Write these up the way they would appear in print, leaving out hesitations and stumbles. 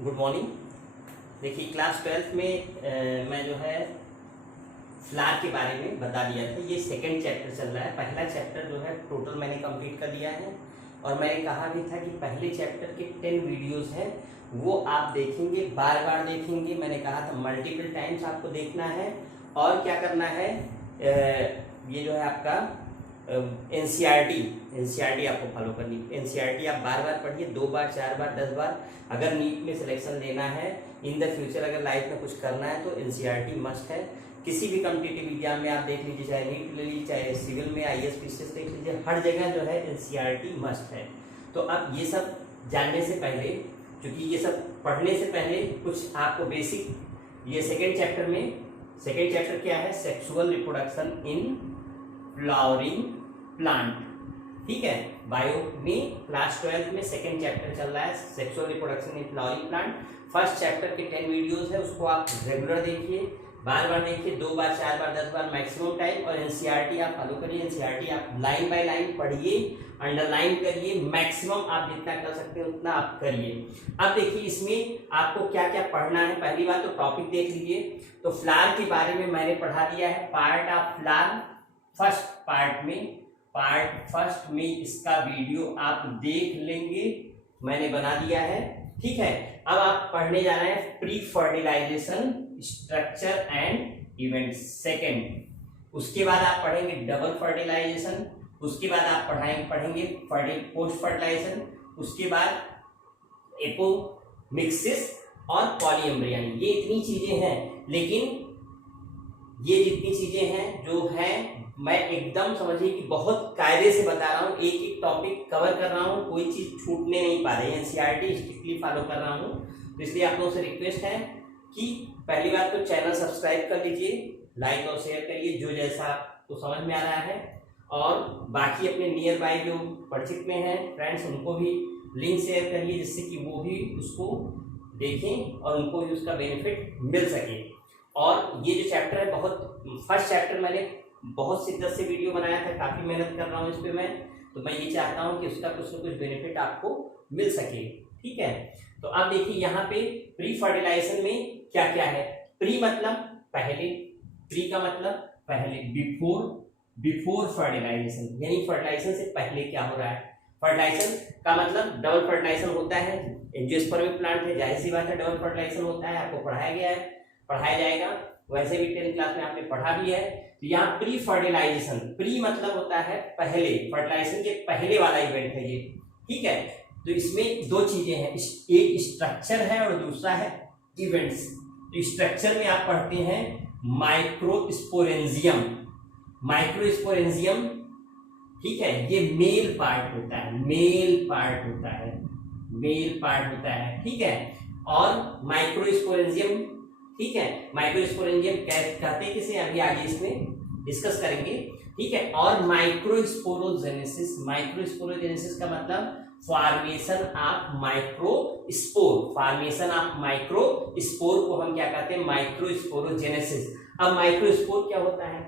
Good morning. देखिए class 12th में मैं जो है फ्लावर के बारे में बता दिया था। ये सेकंड चैप्टर चल रहा है। पहला चैप्टर जो है टोटल मैंने कंप्लीट कर दिया है और मैंने कहा भी था कि पहले चैप्टर के 10 वीडियोस हैं वो आप देखेंगे, बार बार देखेंगे। मैंने कहा था मल्टीपल टाइम्स आपको देखना है और क्या करना है, ये जो है आपका एनसीईआरटी आपको फॉलो करनी है। एनसीईआरटी आप बार बार पढ़िए, 2 बार 4 बार 10 बार। अगर नीट में सिलेक्शन लेना है इन द फ्यूचर, अगर लाइफ में कुछ करना है तो एनसीईआरटी मस्ट है। किसी भी कॉम्पिटिटिव एग्जाम में आप देख लीजिए, चाहे नीट ले लीजिए, चाहे सिविल में आईएएस पीसीएस देख लीजिए, हर जगह जो है एनसीईआरटी मस्ट है। तो अब ये सब जानने से पहले, क्योंकि ये सब पढ़ने से पहले कुछ आपको बेसिक, ये सेकेंड चैप्टर क्या है, sexual reproduction in flowering plant. ठीक है, बायो में क्लास 12 में सेकेंड चैप्टर चल रहा है, sexual reproduction in flowering plant. First chapter के 10 वीडियोस है, उसको आप रेगुलर देखिए, बार बार देखिए, 2 बार 4 बार 10 बार मैक्सिमम टाइम। और एनसीईआरटी आप फॉलो करिए। एनसीईआरटी आप लाइन बाय लाइन पढ़िए, अंडरलाइन करिए, मैक्सिमम आप जितना कर सकते हैं उतना आप करिए। अब देखिए इसमें आपको क्या क्या पढ़ना है। पहली बात तो टॉपिक देख लीजिए। तो फ्लावर के बारे में मैंने पढ़ा दिया है, part of flower part first में इसका वीडियो आप देख लेंगे, मैंने बना दिया है। ठीक है, अब आप पढ़ने जा रहे हैं pre fertilisation structure and event second. उसके बाद आप पढ़ेंगे डबल फर्टिलाइजेशन। उसके बाद आप पढ़ेंगे पोस्ट फर्टिलाइजेशन। उसके बाद एपोमिक्सिस और पॉलीएम्ब्रियन। ये इतनी चीजें हैं, लेकिन ये जितनी चीजें हैं जो है मैं एकदम समझिए कि बहुत कायदे से बता रहा हूँ, एक एक टॉपिक कवर कर रहा हूँ, कोई चीज छूटने नहीं पा रही है। एनसीईआरटी स्ट्रिक्टली फॉलो कर रहा हूँ। तो इसलिए आप लोगों से रिक्वेस्ट है कि पहली बात तो चैनल सब्सक्राइब कर लीजिए, लाइक और शेयर करिए जो जैसा आपको समझ में आ रहा है। और बाकी अपने नियर बाय जो परिचित में हैं फ्रेंड्स, उनको भी लिंक शेयर करिए जिससे कि वो भी उसको देखें और उनको भी उसका बेनिफिट मिल सके। और ये जो चैप्टर है, बहुत फर्स्ट चैप्टर मैंने बहुत शिद्दत से वीडियो बनाया था, काफी मेहनत कर रहा हूँ इस पे मैं। तो मैं ये चाहता हूँ कि उसका कुछ न कुछ बेनिफिट आपको मिल सके। ठीक है, तो अब देखिए यहाँ पे प्री फर्टिलाइजेशन में क्या क्या है। प्री मतलब पहले, प्री का मतलब पहले, बिफोर फर्टिलाइजेशन यानी फर्टिलाइजेशन से पहले क्या हो रहा है। फर्टिलाइजेशन का मतलब डबल फर्टिलाइजेशन होता है। एंजियोस्पर्मिक प्लांट है, जाहिर सी बात है डबल फर्टिलाइजेशन होता है, आपको पढ़ाया गया है, पढ़ाया जाएगा, वैसे भी 10th क्लास में आपने पढ़ा भी है। तो यहाँ प्री फर्टिलाइजेशन, प्री मतलब होता है पहले, फर्टिलाइजेशन के पहले वाला इवेंट है ये। ठीक है, तो इसमें 2 चीजें हैं, एक स्ट्रक्चर है और दूसरा है इवेंट्स। तो स्ट्रक्चर में आप पढ़ते हैं माइक्रोस्पोरेंजियम। ठीक है, ये मेल पार्ट होता है, ठीक है। और माइक्रोस्पोरेंजियम, ठीक है, माइक्रोस्पोरेंजियम कहते किसे, अभी आगे इसमें डिस्कस करेंगे। ठीक है, और माइक्रोस्पोरोजेनेसिस का मतलब फॉर्मेशन ऑफ माइक्रोस्पोर को हम क्या कहते हैं, माइक्रोस्पोरोजेनेसिस। अब माइक्रोस्पोर क्या होता है,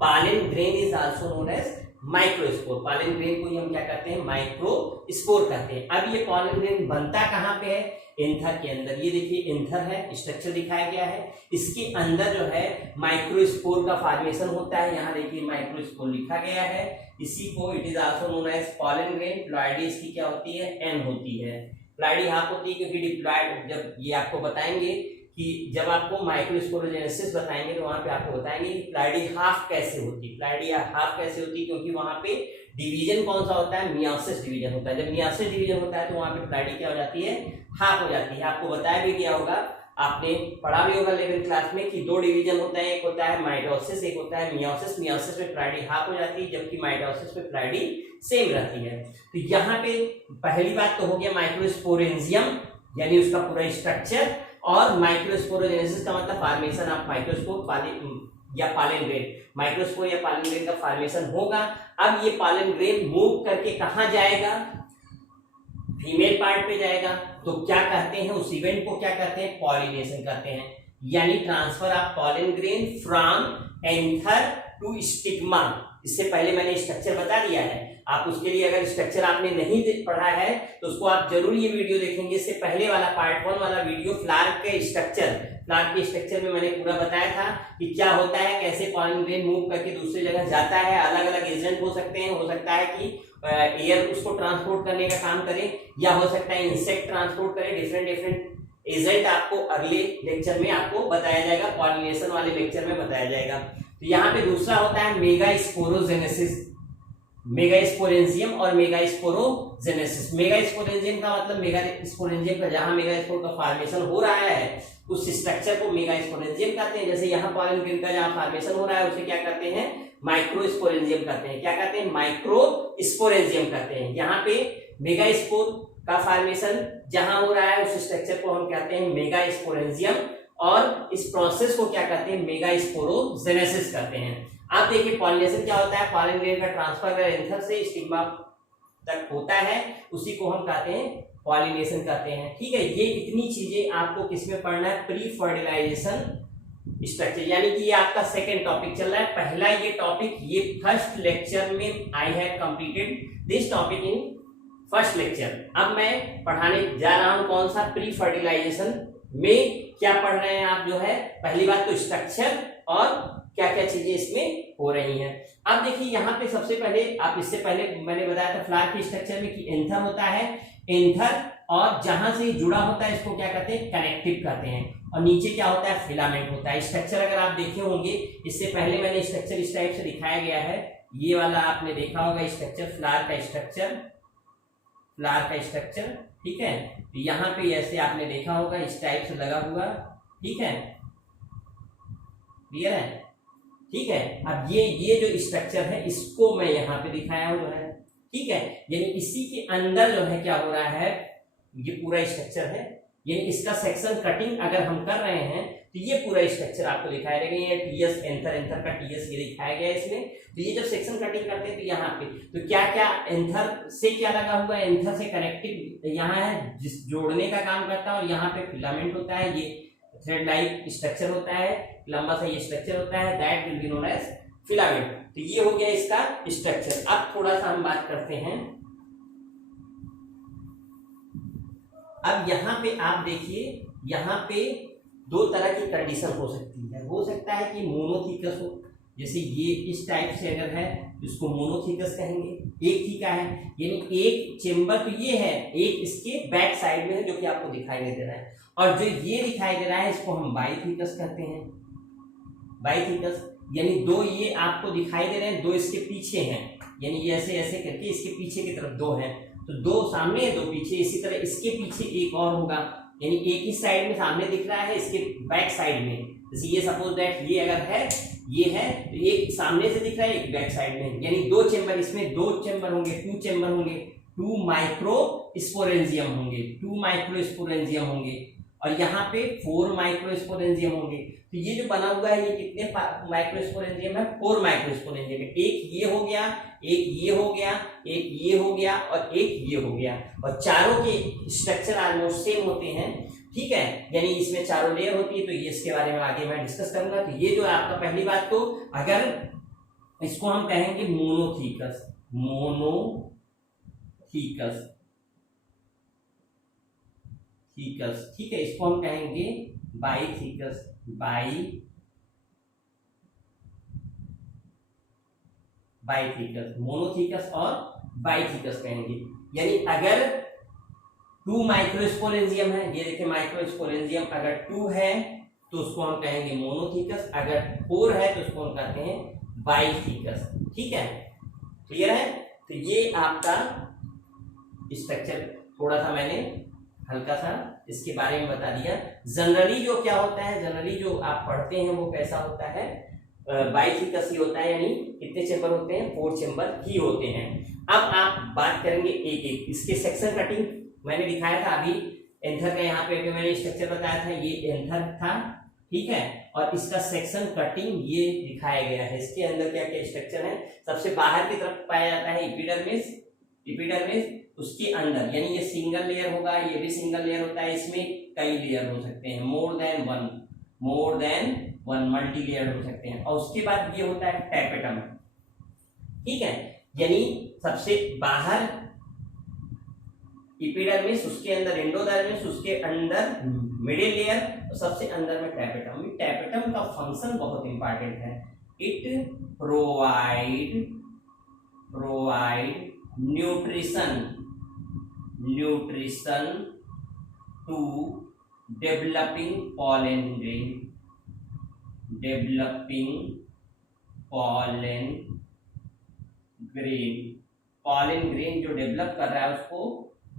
pollen grain is also known as microspore. Pollen grain को ही हम क्या कहते हैं, माइक्रोस्पोर कहते हैं। अब ये पॉलन ग्रेन बनता कहाँ पे है, एंथर के अंदर। ये देखिए एंथर है, स्ट्रक्चर दिखाया गया है, इसके अंदर जो है माइक्रोस्पोर का फॉर्मेशन होता है। यहाँ देखिए माइक्रोस्पोर लिखा गया है, इसी को it is also known as pollen grain. Ploidy इसकी क्या होती है, एन होती है। प्लॉइडी हाफ होती है क्योंकि डिप्लॉयड, जब ये आपको बताएंगे कि जब आपको माइक्रोस्पोरोजेनेसिस बताएंगे तो वहां पे आपको बताएंगे कि प्लॉइडी हाफ कैसे होती है, क्योंकि वहां पे डिवीजन कौन सा होता है, मियोसिस डिवीजन होता है। जब मियोसिस डिवीजन होता है तो वहां पे प्लॉइडी क्या हो जाती है, हाफ हो जाती है। आपको बताया भी गया होगा, आपने पढ़ा भी होगा 11th क्लास में कि 2 डिवीजन होता है, एक होता है माइटोसिस, एक होता है मियोसिस। मियोसिस में प्लॉइडी हाफ हो जाती है, जबकि माइटोसिस में प्लॉइडी सेम रहती है। तो यहाँ पे पहली बात तो हो गया माइक्रोस्पोरेंजियम यानी उसका पूरा स्ट्रक्चर, और माइक्रोस्पोरोजेनेसिस का मतलब फॉर्मेशन ऑफ माइक्रोस्पोर या पॉलन ग्रेन। माइक्रोस्पोर या पॉलन ग्रेन का फॉर्मेशन होगा। अब ये पॉलन ग्रेन मूव करके कहां जाएगा, फीमेल पार्ट पे जाएगा। तो क्या कहते हैं उस इवेंट को, क्या कहते हैं, पॉलिनेशन कहते हैं, यानी transfer of pollen grain from anther to stigma. इससे पहले मैंने स्ट्रक्चर बता दिया है। आप उसके लिए अगर स्ट्रक्चर आपने नहीं पढ़ा है तो उसको आप जरूर ये वीडियो देखेंगे। इससे पहले वाला पार्ट 1 वाला वीडियो फ्लावर के स्ट्रक्चर में मैंने पूरा बताया था कि क्या होता है, कैसे पॉलन ग्रेन मूव करके दूसरी जगह जाता है। अलग अलग एजेंट हो सकते हैं, हो सकता है कि एयर उसको ट्रांसपोर्ट करने का काम करे, या हो सकता है इंसेक्ट ट्रांसपोर्ट करे। डिफरेंट एजेंट आपको अगले लेक्चर में आपको बताया जाएगा, पॉलिनेशन वाले लेक्चर में बताया जाएगा। तो यहाँ पे दूसरा होता है मेगास्पोरोजेनेसिस, मेगास्पोरेंजियम और मेगास्पोरोजेनेसिस। मेगास्पोरेंजियम का मतलब मेगास्पोरेंजियम का जहां मेगास्पोर का फॉर्मेशन हो रहा है उस स्ट्रक्चर को मेगास्पोरेंजियम कहते हैं। जैसे यहाँ पॉलन ग्रेन का जहां फॉर्मेशन हो रहा है उसे क्या कहते हैं, माइक्रोस्पोरेंजियम कहते हैं। क्या कहते हैं, माइक्रोस्पोरेंजियम कहते हैं। यहाँ पे मेगास्पोर का फॉर्मेशन जहां हो रहा है उस स्ट्रक्चर को हम कहते हैं मेगास्पोरेंजियम, और इस प्रोसेस को क्या कहते हैं, मेगास्पोरोजेनेसिस कहते हैं। आप देखिए पॉलिनेशन क्या होता है, पॉलन ग्रेन का ट्रांसफर अगर एंथर से स्टिग्मा तक होता है उसी को हम कहते हैं पॉलिनेशन कहते हैं। ठीक है, ये इतनी चीजें आपको किसमें पढ़ना है, प्री फर्टिलाइजेशन स्ट्रक्चर, यानी कि ये आपका सेकंड टॉपिक चल रहा है। पहला ये टॉपिक ये फर्स्ट लेक्चर में I have completed this topic in first lecture. अब मैं पढ़ाने जा रहा हूं कौन सा, प्री फर्टिलाइजेशन में क्या पढ़ रहे हैं आप, जो है पहली बात तो स्ट्रक्चर और क्या क्या चीजें इसमें हो रही हैं। अब देखिए यहाँ पे सबसे पहले आप, इससे पहले मैंने बताया था फ्लावर के स्ट्रक्चर में कि एंथर होता है, एंथर और जहां से जुड़ा होता है इसको क्या कहते हैं, कनेक्टिव कहते हैं, और नीचे क्या होता है, फिलामेंट होता है। स्ट्रक्चर अगर आप देखे होंगे, इससे पहले मैंने स्ट्रक्चर इस टाइप से दिखाया गया है, ये वाला आपने देखा होगा स्ट्रक्चर, फ्लावर का स्ट्रक्चर, ठीक है। तो यहाँ पे ऐसे आपने देखा होगा इस टाइप से लगा हुआ, ठीक है, क्लियर है, ठीक है। अब ये जो स्ट्रक्चर है इसको मैं यहाँ पे दिखाया हूं, जो है ठीक है, यानी इसी के अंदर जो है क्या हो रहा है, ये पूरा स्ट्रक्चर है, यानी इसका सेक्शन कटिंग अगर हम कर रहे हैं तो ये पूरा स्ट्रक्चर आपको दिखाया जाएगा। ये टीएस एंथर का टीएस ये दिखाया गया है इसमें। तो ये जब सेक्शन कटिंग करते हैं तो यहाँ पे तो क्या क्या एंथर से क्या लगा हुआ है, एंथर से कनेक्टिव यहाँ है जिस जोड़ने का काम करता है, और यहाँ पे फिलामेंट होता है, ये थ्रेड लाइक स्ट्रक्चर होता है, लंबा सा ये स्ट्रक्चर होता है, that will be known as filament. तो ये हो गया इसका स्ट्रक्चर। अब थोड़ा सा हम बात करते हैं, अब यहाँ पे आप देखिए, यहाँ पे दो तरह की कंडीशन हो सकती है। हो सकता है कि मोनोथीकस हो, जैसे ये इस टाइप से अगर है इसको मोनोथीकस कहेंगे, एक थीका है, यानी एक चेम्बर तो ये है, एक इसके बैक साइड में है जो कि आपको दिखाई नहीं दे रहा है, और जो ये दिखाई दे रहा है इसको हम बाईथीकस कहते हैं। बाईथीकस यानी दो ये आपको दिखाई दे रहे हैं, दो इसके पीछे हैं, यानी ये ऐसे ऐसे करके इसके पीछे की तरफ दो हैं, तो दो सामने है दो पीछे। इसी तरह इसके पीछे एक और होगा, यानी एक ही साइड में सामने दिख रहा है, इसके बैक साइड में, जैसे ये सपोज दैट ये अगर है, ये है तो एक सामने से दिख रहा है, एक बैक साइड में, यानी दो चेंबर, इसमें दो चेंबर होंगे, टू चेंबर होंगे, टू माइक्रोस्पोरेंजियम होंगे, टू माइक्रोस्पोरेंजियम होंगे, और यहाँ पे 4 माइक्रोस्पोरेंजियम होंगे। तो ये जो बना हुआ है ये कितने माइक्रोस्पोरेंजियम है, 4 माइक्रोस्पोरेंजियम है। एक ये हो गया, एक ये हो गया, एक ये हो गया और एक ये हो गया, और चारों के स्ट्रक्चर ऑलमोस्ट सेम होते हैं, ठीक है, यानी इसमें चारों लेयर होती है। तो ये इसके बारे में आगे मैं डिस्कस करूंगा। तो ये जो है आपका पहली बात, तो अगर इसको हम कहेंगे मोनोथीकस, ठीक है, इसको हम कहेंगे बाईथीकस, बाईथीकस, मोनोथीकस और बाईथीकस कहेंगे। यानी अगर 2 माइक्रोस्पोरेंजियम है, ये देखिए माइक्रोस्पोरेंजियम अगर 2 है तो उसको हम कहेंगे मोनोथीकस, अगर 4 है तो उसको हम कहते हैं बाईथीकस, ठीक है, क्लियर है। तो ये आपका स्ट्रक्चर थोड़ा सा मैंने हल्का सा इसके बारे में बता दिया। जनरली जो क्या होता है, जनरली जो आप पढ़ते हैं वो कैसा होता है, बाईथीकस ही होता है, यानी कितने चेंबर होते हैं, 4 चेंबर ही होते हैं। अब आप बात करेंगे एक एक इसके सेक्शन कटिंग मैंने दिखाया था अभी, एंथर का यहाँ पे मैंने स्ट्रक्चर बताया था, ये एंथर था, ठीक है, और इसका सेक्शन कटिंग ये दिखाया गया है। इसके अंदर क्या क्या स्ट्रक्चर है, सबसे बाहर की तरफ पाया जाता है एपिडर्मिस, उसके अंदर यानी ये सिंगल लेयर होगा, ये भी सिंगल लेयर होता है, इसमें कई लेयर हो सकते हैं, more than one multi layer हो सकते हैं, और उसके बाद ये होता है टैपेटम, ठीक है, यानी सबसे बाहर एपिडर्मिस, उसके अंदर एंडोडर्मिस, उसके अंदर मिडिल लेयर, और सबसे अंदर में टैपेटम। टैपेटम का फंक्शन बहुत इंपॉर्टेंट है। It provide nutrition to developing pollen grain जो डेवलप कर रहा है उसको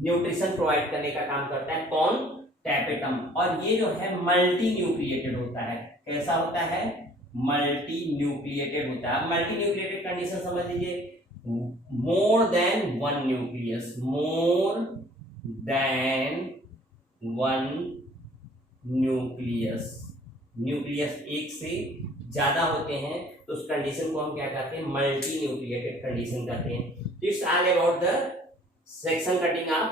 न्यूट्रिशन प्रोवाइड करने का काम करता है कौन? टैपेटम। और ये जो है मल्टी न्यूक्लिएटेड होता है। कैसा होता है? मल्टी न्यूक्लिएटेड होता है। मल्टी न्यूक्लिएटेड कंडीशन समझ लीजिए, more than one nucleus, more than one nucleus एक से ज्यादा होते हैं तो उस कंडीशन को हम क्या कहते हैं? मल्टी न्यूक्लिएटेड कंडीशन कहते हैं। It's all about the section cutting of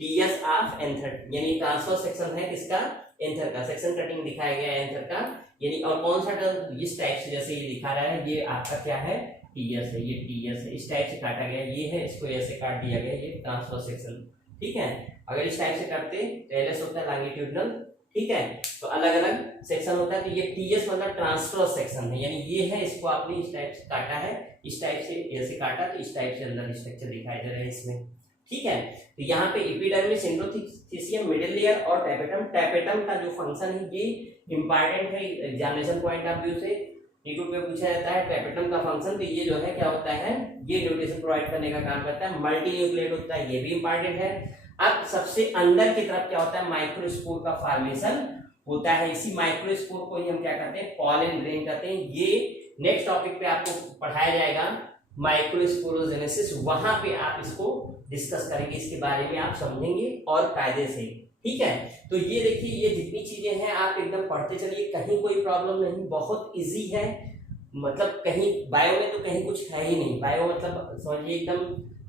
TS of anther, यानी ट्रांसफर सेक्शन है किसका? एंथर का। सेक्शन कटिंग दिखाया गया है एंथर का, यानी और कौन सा टर्म इस टाइप से जैसे ये दिखा रहा है, ये आपका क्या है? टीएस है, ये टीएस है, इस टाइप से काटा गया, ये है, इसको ऐसे काट दिया गया, ये ट्रांसफर सेक्शन। ठीक है, अगर इस टाइप से काटते तो एलएस होता है लॉन्गिट्यूडिनल। ठीक है, तो अलग अलग सेक्शन होता है, तो ये टीएस मतलब ट्रांसफर सेक्शन है, यानी ये है, इसको आपने इस टाइप से काटा है, इस टाइप से ऐसे काटा तो इस टाइप से अंदर स्ट्रक्चर दिखाई दे रहा है इसमें। ठीक है, तो यहाँ पे एपिडर्मिस, एंडोथेलियम, मिडिल लेयर और टैपेटम। टैपेटम का जो फंक्शन है ये इंपॉर्टेंट है एग्जामिनेशन पॉइंट ऑफ व्यू से, यूट्यूब पे पूछा जाता है टैपेटम का फंक्शन। तो ये जो है क्या होता है? ये न्यूट्रिशन प्रोवाइड करने का काम करता है, मल्टी न्यूक्लिएट होता है, ये भी इंपॉर्टेंट है। अब सबसे अंदर की तरफ क्या होता है? माइक्रोस्पोर का फॉर्मेशन होता है। इसी माइक्रोस्पोर को ही हम क्या कहते हैं? पॉलन ग्रेन कहते हैं। ये नेक्स्ट टॉपिक पे आपको पढ़ाया जाएगा, माइक्रोस्पोरोजेनेसिस, वहां पे आप इसको डिस्कस करेंगे, इसके बारे में आप समझेंगे और कायदे से। ठीक है, तो ये देखिए, ये जितनी चीजें हैं आप एकदम पढ़ते चलिए, कहीं कोई प्रॉब्लम नहीं, बहुत इजी है। मतलब कहीं बायो में तो कहीं कुछ है ही नहीं, बायो मतलब समझिए एकदम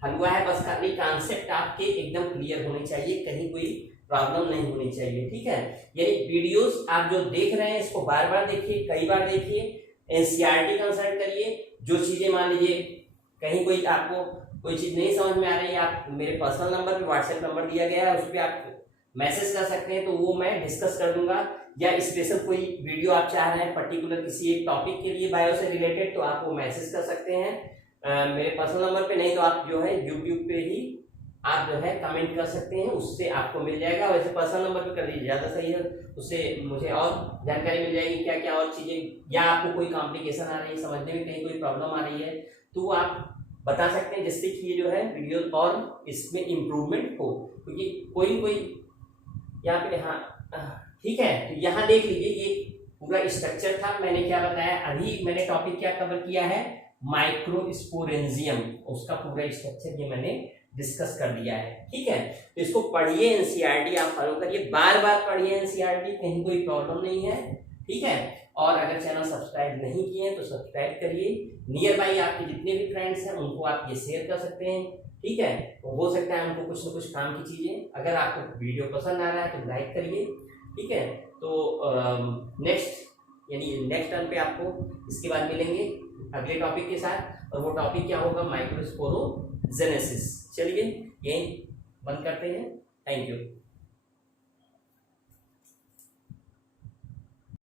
हलवा है, बस खाली कॉन्सेप्ट आपके एकदम क्लियर होने चाहिए, कहीं कोई प्रॉब्लम नहीं होनी चाहिए। ठीक है, यानी वीडियोस आप जो देख रहे हैं इसको बार बार देखिए, कई बार देखिए, एनसीईआरटी कंसल्ट करिए। जो चीजें मान लीजिए कहीं कोई आपको कोई चीज नहीं समझ में आ रही है, आप मेरे पर्सनल नंबर पे व्हाट्सएप नंबर दिया गया है, उस पर आप मैसेज कर सकते हैं, तो वो मैं डिस्कस कर दूंगा। या स्पेशल कोई वीडियो आप चाह रहे हैं पर्टिकुलर किसी एक टॉपिक के लिए बायो से रिलेटेड, तो आप वो मैसेज कर सकते हैं मेरे पर्सनल नंबर पे, नहीं तो आप जो है यूट्यूब पे ही आप जो है कमेंट कर सकते हैं, उससे आपको मिल जाएगा। वैसे पर्सनल नंबर पे कर दीजिए, ज़्यादा सही है, उससे मुझे और जानकारी मिल जाएगी क्या क्या और चीज़ें, या आपको कोई कॉम्प्लिकेशन आ रही है, समझने में कहीं कोई प्रॉब्लम आ रही है तो आप बता सकते हैं, जिससे कि ये जो है वीडियो और इसमें इम्प्रूवमेंट हो। क्योंकि कोई यहाँ पे, हाँ ठीक है, तो यहाँ देख लीजिए, ये पूरा स्ट्रक्चर था, मैंने क्या बताया, अभी मैंने टॉपिक क्या कवर किया है? माइक्रोस्पोरेंजियम, उसका पूरा स्ट्रक्चर ये मैंने डिस्कस कर दिया है। ठीक है, तो इसको पढ़िए, एनसीईआरटी आप फॉलो करिए, बार बार पढ़िए एनसीईआरटी, कहीं कोई प्रॉब्लम नहीं है। ठीक है, और अगर चैनल सब्सक्राइब नहीं किए हैं तो सब्सक्राइब करिए। नियर बाई आपके जितने भी फ्रेंड्स हैं उनको आप ये शेयर कर सकते हैं। ठीक है, तो हो सकता है उनको कुछ न कुछ काम की चीजें, अगर आपको वीडियो पसंद आ रहा है तो लाइक करिए। ठीक है, तो नेक्स्ट टर्न पे आपको इसके बाद मिलेंगे अगले टॉपिक के साथ, और वो टॉपिक क्या होगा? माइक्रोस्पोरोजेनेसिस। चलिए यही बंद करते हैं, थैंक यू।